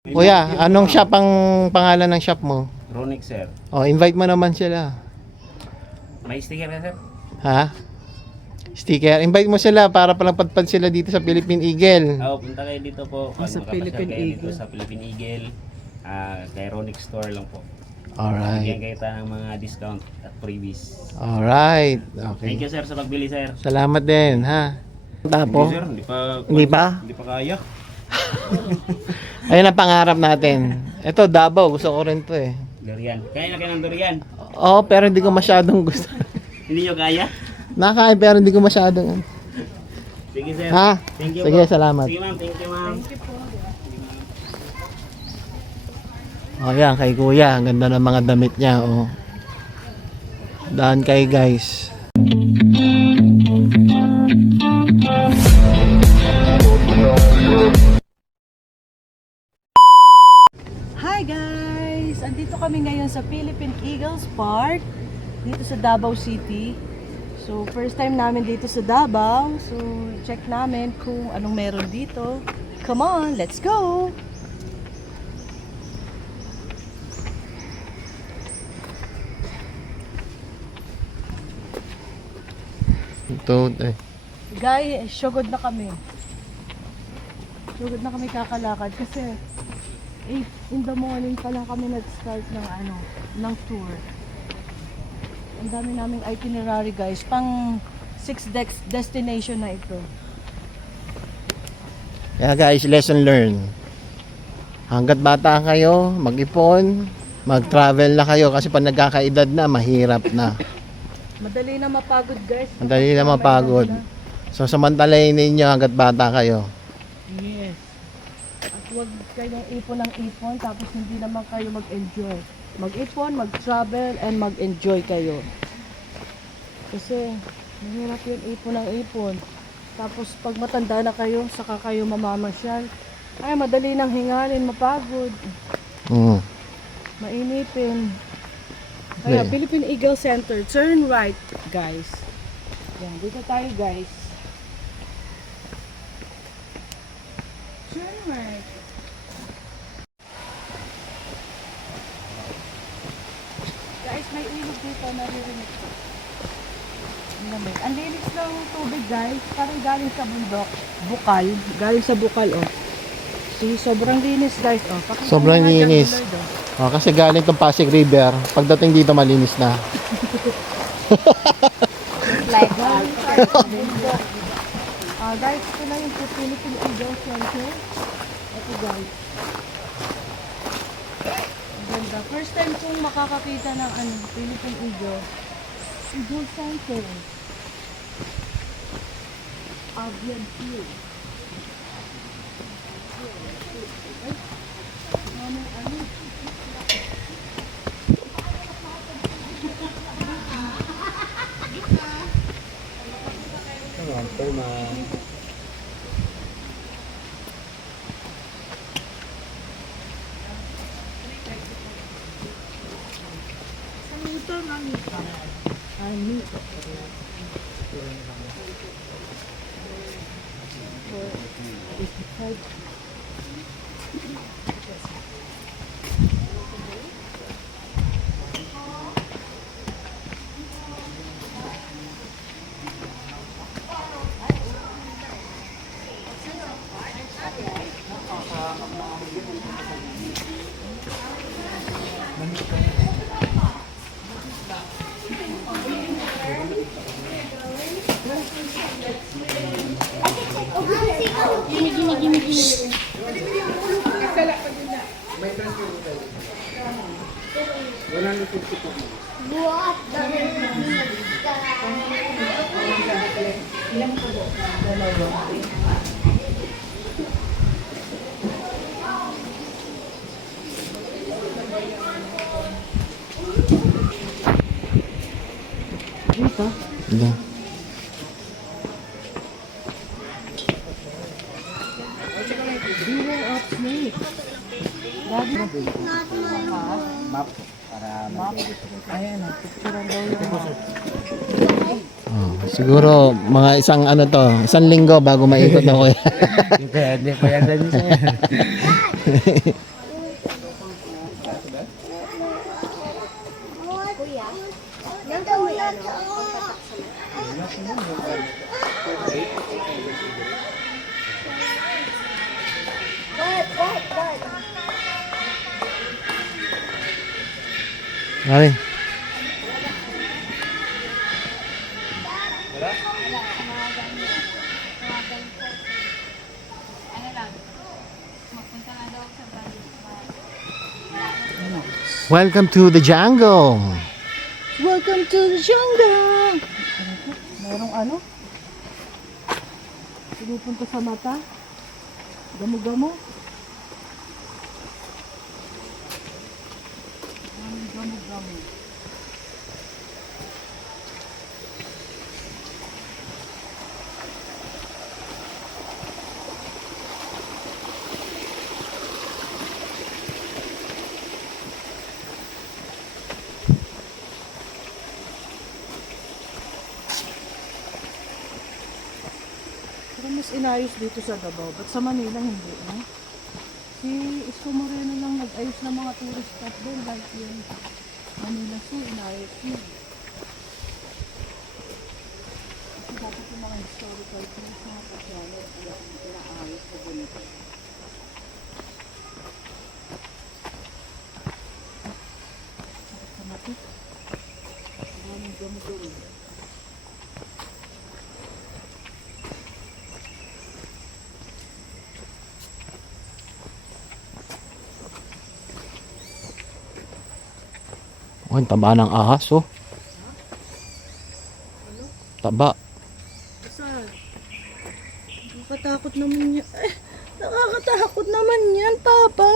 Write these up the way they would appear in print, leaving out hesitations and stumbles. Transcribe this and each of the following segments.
Kuya, anong shop ang pangalan ng shop mo? Ronic, sir. Oh, invite mo naman sila. May sticker ka, sir? Ha? Sticker. Invite mo sila para palang padpad sila dito sa Philippine Eagle. Oo, punta kayo dito po. Pag sa makapasyal Philippine kayo dito Eagle. sa Philippine Eagle, kay Ronic Store lang po. Bigyan Alright. kayo tayo ng mga discount at freebies. Alright. Thank Okay. you, sir, sa pagbili, sir. Salamat din, ha? Tapo? Hindi, sir. Hindi pa. Hindi pa? Hindi pa kaya. Ayun ang pangarap natin. Ito, Davao. Gusto ko rin to eh. Durian. Kaya na kayo ng durian. Oo, pero hindi ko masyadong gusto. Hindi nyo kaya? Nakain pero hindi ko masyadong. Sige, sir. Ha? Thank you Sige, po. salamat. Sige, ma'am. Thank you, ma'am. Oh, yan, kay kuya. Ang ganda ng mga damit niya, oh. Daan kay guys. Hi guys! Andito kami ngayon sa Philippine Eagles Park dito sa Davao City. So first time namin dito sa Davao. So check namin kung anong meron dito. Come on, let's go! Ito, eh. Guys, sugod na kami. Sugod na kami kakalakad kasi 8 in the morning pa lang kami nag-start ng tour. Ang dami naming itinerary guys, pang 6 destination na ito. Kaya guys, lesson learned. Hanggat bata kayo, mag-ipon, mag-travel na kayo kasi pag nagkakaedad na, mahirap na. Madali na mapagod guys. Madali na mapagod. So samantalayin ninyo hanggat bata kayo. Yes. At huwag kayong ipon ng ipon tapos hindi naman kayo mag-enjoy. Mag-ipon, mag-travel, and mag-enjoy kayo. Kasi mahirap yun ipon ng ipon. Tapos pag matanda na kayo, saka kayo mamamasyal. Ay, madali nang hingalin, mapagod, Mm. mainipin. Kaya, Yeah. Philippine Eagle Center, turn right, guys. Yan, dito tayo, guys. Turn right. Guys, may ilog dito, naririnig ko. Ang lamig. Ang linis ng tubig, guys. Parang galing sa bundok. Bukal. Galing sa bukal, oh. See, sobrang linis, guys, oh. Pakita Sobrang mo nga dyan, linis. Lord, oh. Oh, kasi galing tong Pasig River, pagdating dito malinis na. Like, guys, ito na yung Philippine Eagle Center. Ito, guys. Ang ganda. First time kong makakakita ng Philippine Eagle. Eagle Center. Avian Field. Dito. Ito. Beware of snake. Lagi na. Map. Para Map. Ayan, picturean daw yung map. Oh, siguro mga isang linggo bago maikot na kuya. Hindi pa yan. Kuya, nandun mo yung ano, pagpatak sa mata. What? Ay. Welcome to the jungle. Welcome to the jungle! Merong ano? Pinupunta sa mata? Gamo-gamo? Gamo-gamo. Pero mas inayos dito sa Davao. Ba't sa Manila hindi, no? Si Isko Moreno lang nag-ayos ng mga tourist spot doon. Like yung Manila Zoo, inayos yun. Kasi dapat yung mga historical things, mga pasyalan, inaayos sa ganito. Sakit sa mati. Maraming gamo-gamo. Oh, ang taba ng ahas, oh. Taba. Saan? Nakakatakot naman yan. Eh, nakakatakot naman yan, Papa.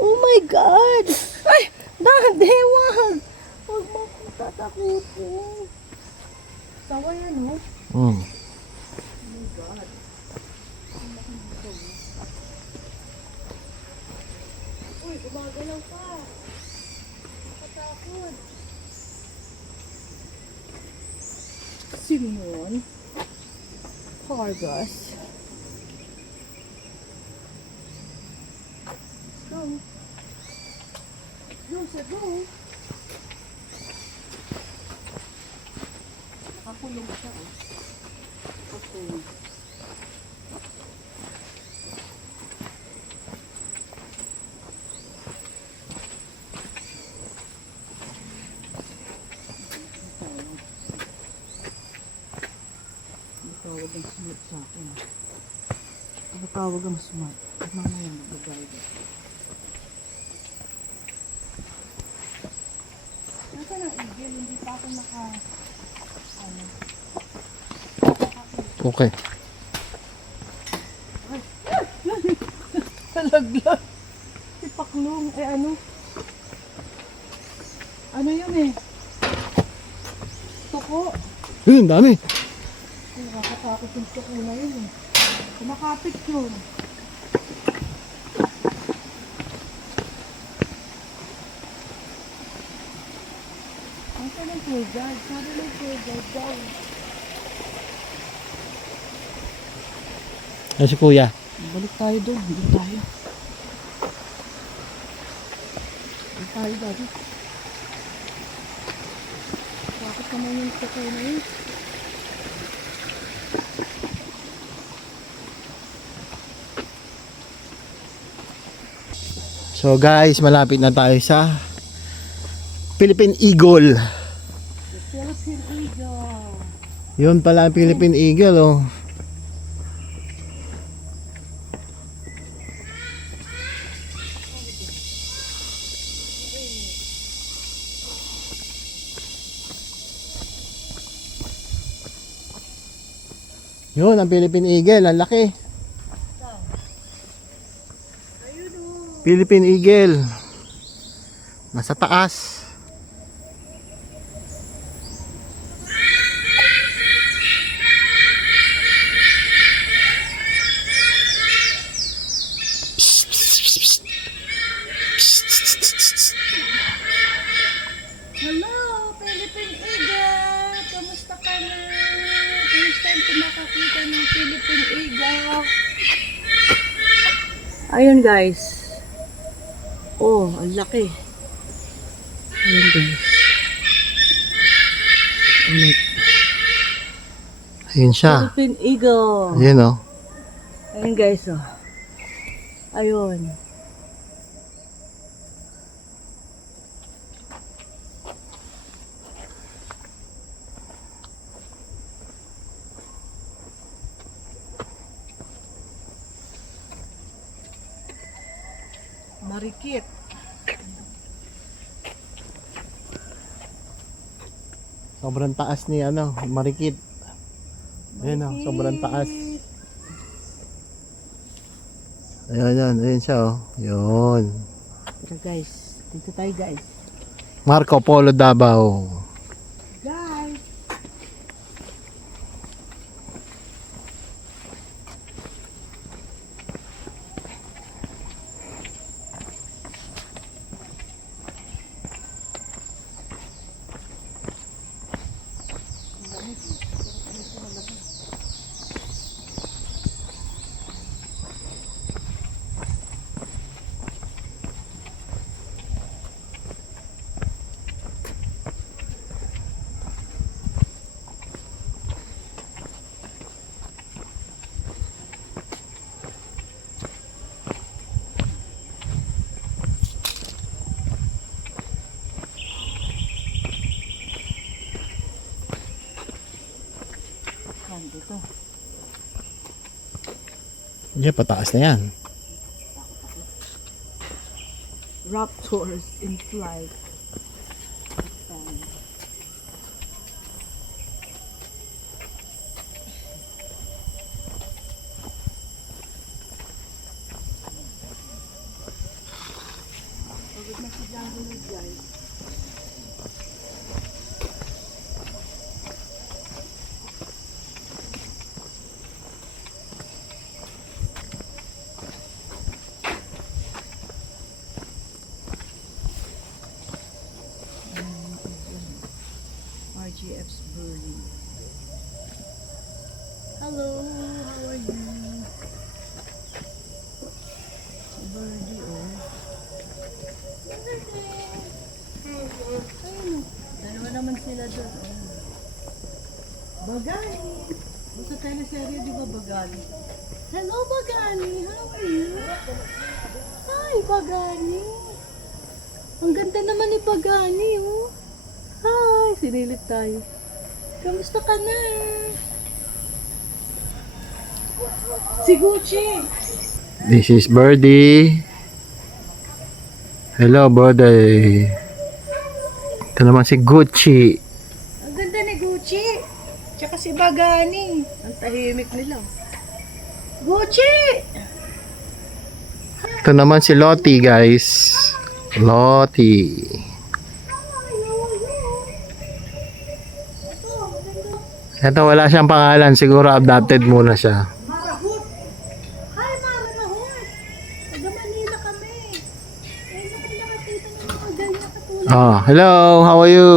Oh my God. Ay, Daddy, wag. Wag mo akong tatakutin. Sawa yan, oh. Mm. Oh my God. Ang laking dito, oh. Uy, gumagalaw pa. Nakatakot. Sino yun? Vargas. Go. Go, sa go. Nakakulong siya, oh. Nakakulong. Tawag ang smart sa akin. Tawag ang smart. At mamaya mag-guide. Nasa na igil, hindi pa ako ano. Okay. Talaglag. Si Paklong, ano? Ano yun eh? Tuko. Yun, dami. Ay, nakakatakot yung tuko na yun eh. Kumakapit yun. Ang sa ng tour guide? Sabi ng tour guide daw. Ay, si kuya. Balik tayo doon. Hindi tayo. Hindi tayo dati. Bakit naman yung tuko na yun? So guys, malapit na tayo sa Philippine Eagle. The Philippine Eagle. Yun pala ang Philippine Eagle, oh. Yun, ang Philippine Eagle, ang laki. Philippine Eagle. Nasa taas. Hello, Philippine Eagle! Kamusta ka na? First time ko makakita ng Philippine Eagle. Ayun guys. Oh, ang laki. Ayun guys. Ulit. Ayun siya. Philippine Eagle. Ayun oh. Ayun guys, oh. Ayun. Marikit. Sobrang taas ni ano, Marikit. Ayun oh, sobrang taas. Ayun siya oh. Yun. Ito guys. Dito tayo guys. Marco Polo Davao. Guys. Yan, dito. Diyan, pataas na yan. Raptors in flight. Pagod na si Django guys. RGF's Berlin. Hello, how are you? Si Birdie, oh. Ayun, dalawa naman sila doon. Oh. Bagani. Gusto tayo na serye, di ba, Bagani? Hello, Bagani. How are you? Hi, Bagani. Ang ganda naman ni Bagani, oh. Hi, sinilip tayo. Kamusta ka na? Si Gucci. This is Birdie. Hello, Birdie. Ito naman si Gucci. Ang ganda ni Gucci. Tsaka si Bagani. Ang tahimik nila. Gucci! Ito naman si Lottie, guys. Lottie. Ito, wala siyang pangalan. Siguro adopted muna siya. Marahut! Hi, Marahut! Taga Manila kami. Ayun ako nakakita ng mga ganyan katulad. Oh, hello. How are you?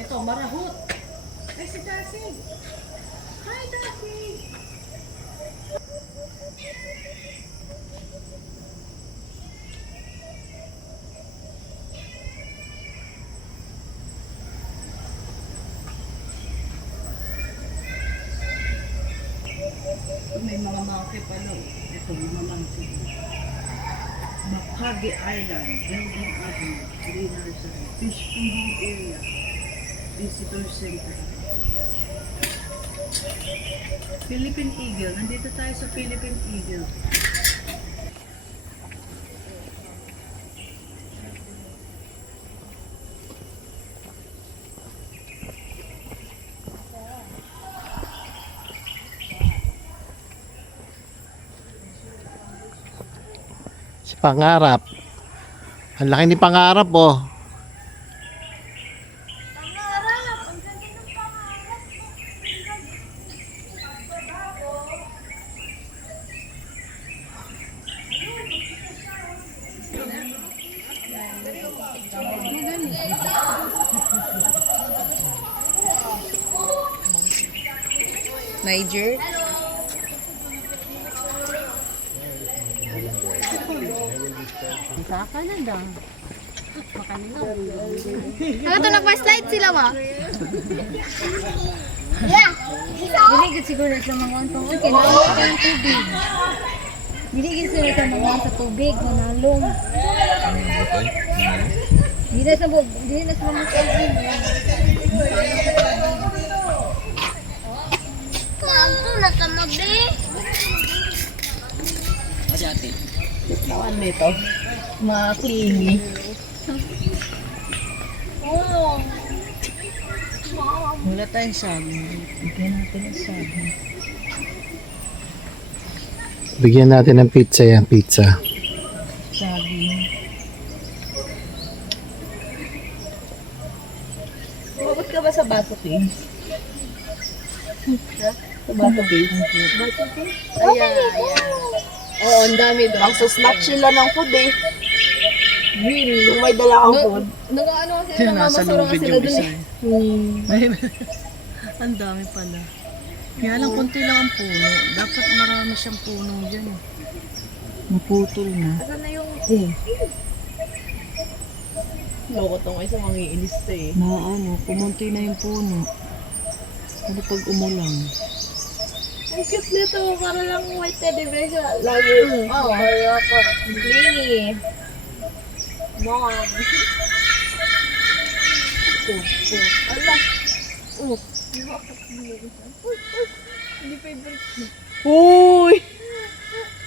Ito, Marahut. Ay, si Dasig. Hi, Dasig. May mga monkey pala. Ito, mga monkey. Makagi Island, Building Avenue, Green Nursery, Fish Feeding Area, Visitor Center. Philippine Eagle. Nandito tayo sa Philippine Eagle. Si Pangarap. Ang laki ni Pangarap, oh. Niger. Sa Canada. Ako to nagpa-slide sila ba? Biligid siguro sa mga antong okay na ang tubig. Biligid sila sa mga sa tubig, manalong. Di na sa mga tubig. Ano na tamabi? Tawan nito. Ma-clingy. Oo. Wala tayong sabi. Bigyan natin ng sabi. Bigyan natin ng pizza yan, pizza. Sabi. Umabot ka ba sa Bato Caves? Sa Bato Caves? Ayan, ayan. Oo, ang dami doon. Magsusnatch sila ng food eh. Really? Kung may dala kang food. Nag-ano kasi namamasura kasi sila dun eh. Ang dami pala. Kaya lang, konti lang ang puno. Dapat marami siyang puno dyan. Naputol na. Saan na yung Loko tong isa mangiinis eh. Na ano, pumunti na yung puno. Ano pag umulang? Ang cute nito. Para lang white teddy bear siya. Lagi. Oh, kaya ka. Clingy. Mom. Uy!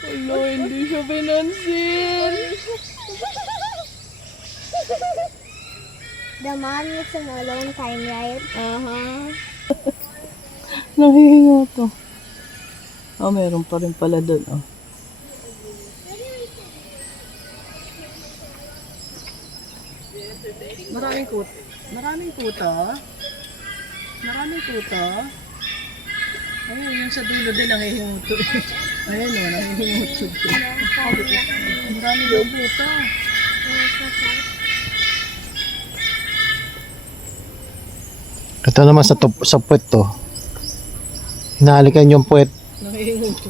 Wala, hindi siya pinansin. The mom needs some alone time, right? Nahihinga to. Oh, meron pa rin pala doon, oh. Maraming kuta. Maraming kuta. Maraming kuta. Ayun, yung sa dulo din nangihinguto. Ayun, oh, nangihinguto. Marami yung kuta. Ito naman sa puwet to. Hinahalikan yung puwet. Nangihinguto.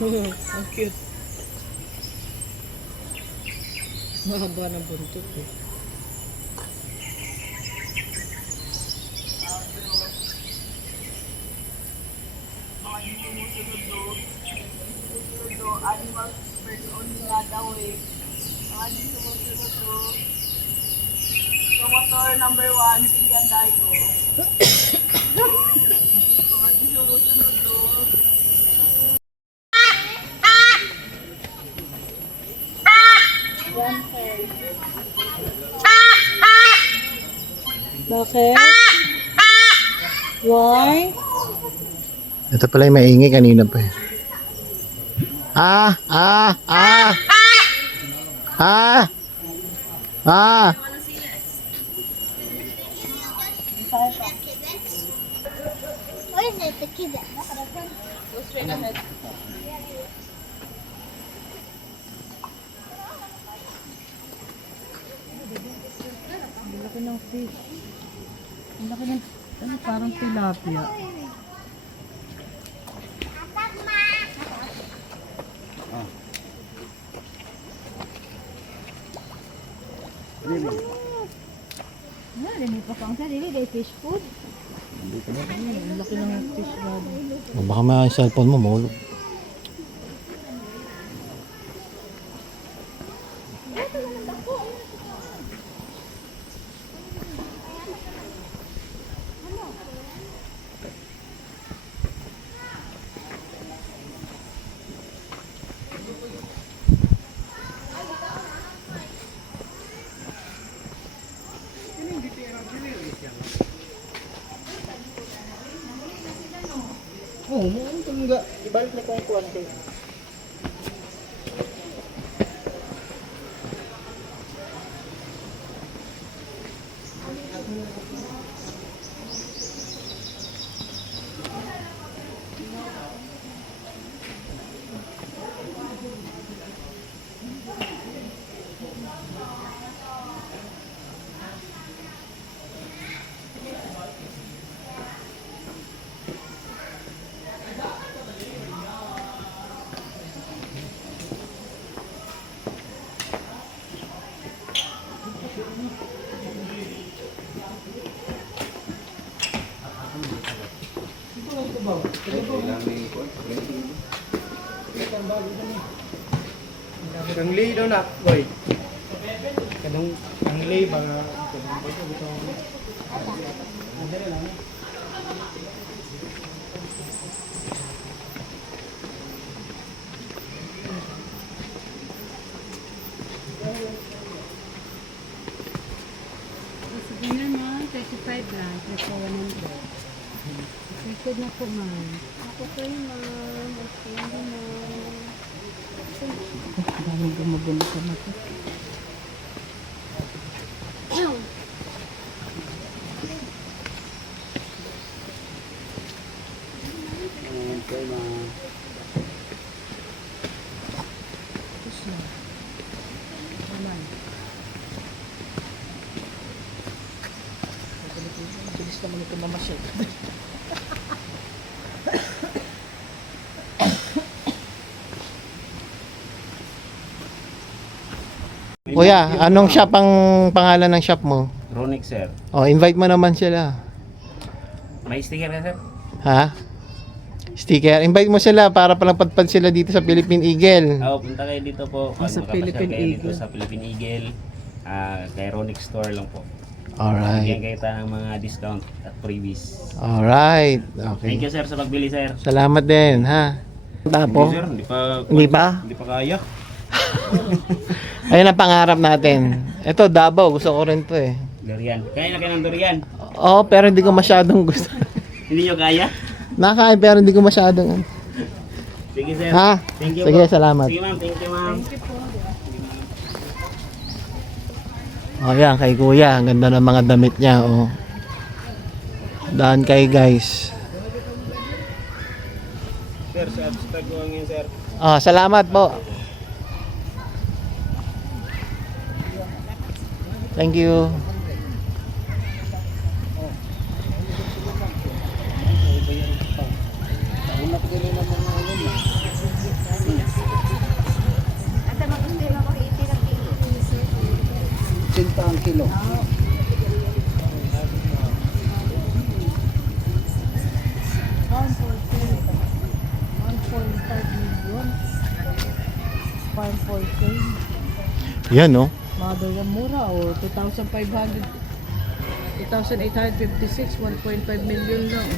Ang cute. Mahaba ng buntot eh. Motor number 1, Silian Daigo. Bakit? Why? Ito pala yung maingay kanina pa eh. Ah! Ah! Ah! Ah! Ah! Where is it? The kid. Ang laki ng fish. Ang laki ng, ano, parang tilapia. Hindi pa kang sa dili kay fish food. Ang laki ng fish body. O baka may cellphone mo, mahulog. Oo, ito nga. Ibalik na kong kuwan ko. Ang lay daw na, boy. Kanong ang lay ba nga? Sige na ma'am, 35 lang. Kasi 100. Record na po ma'am. Ako po yun ma'am. Okay na ma'am. Daming gumugulo sa mata. Bilis naman ito mamasyal. Kuya, anong shop ang pangalan ng shop mo? Ronix sir. Oh, invite mo naman sila. May sticker ka sir? Ha? Sticker. Invite mo sila para palapad sila dito sa Philippine Eagle. Punta kayo dito po. Pag sa makapasyal Philippine kayo dito Eagle. sa Philippine Eagle, kay Ronix Store lang po. Bigyan Alright. kayo tayo ng mga discount at freebies. Alright. Thank Okay. you sir sa pagbili sir. Salamat din, ha? Tapo? Sir, hindi pa Hindi pa? kaya. Ayun ang pangarap natin. Ito, Davao. Gusto ko rin to eh. Durian. Kaya na kayo ng durian. Oo, pero hindi ko masyadong gusto. Hindi nyo kaya? Nakain pero hindi ko masyadong. Sige sir. Ha? Thank you Sige, po. salamat. Sige ma'am, thank you ma'am. Oh, yan, kay kuya. Ang ganda ng mga damit niya, oh. Daan kay guys. Sir, sa hashtag ko ngayon sir. Ah, salamat po. Thank you. Sinta ang kilo. Farm 4K. Yan, oh. Mother yung mura o 2,500. 2,856, 1.5 million lang.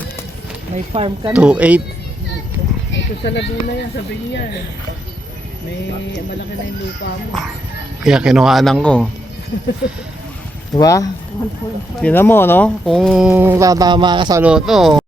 May farm ka na. 2.8. Ito sa Laguna yan, sabi niya. May malaki na yung lupa mo. Kaya kinuhanan ko. Diba? 1.5. Tingnan mo, no? Kung tatama ka sa loto.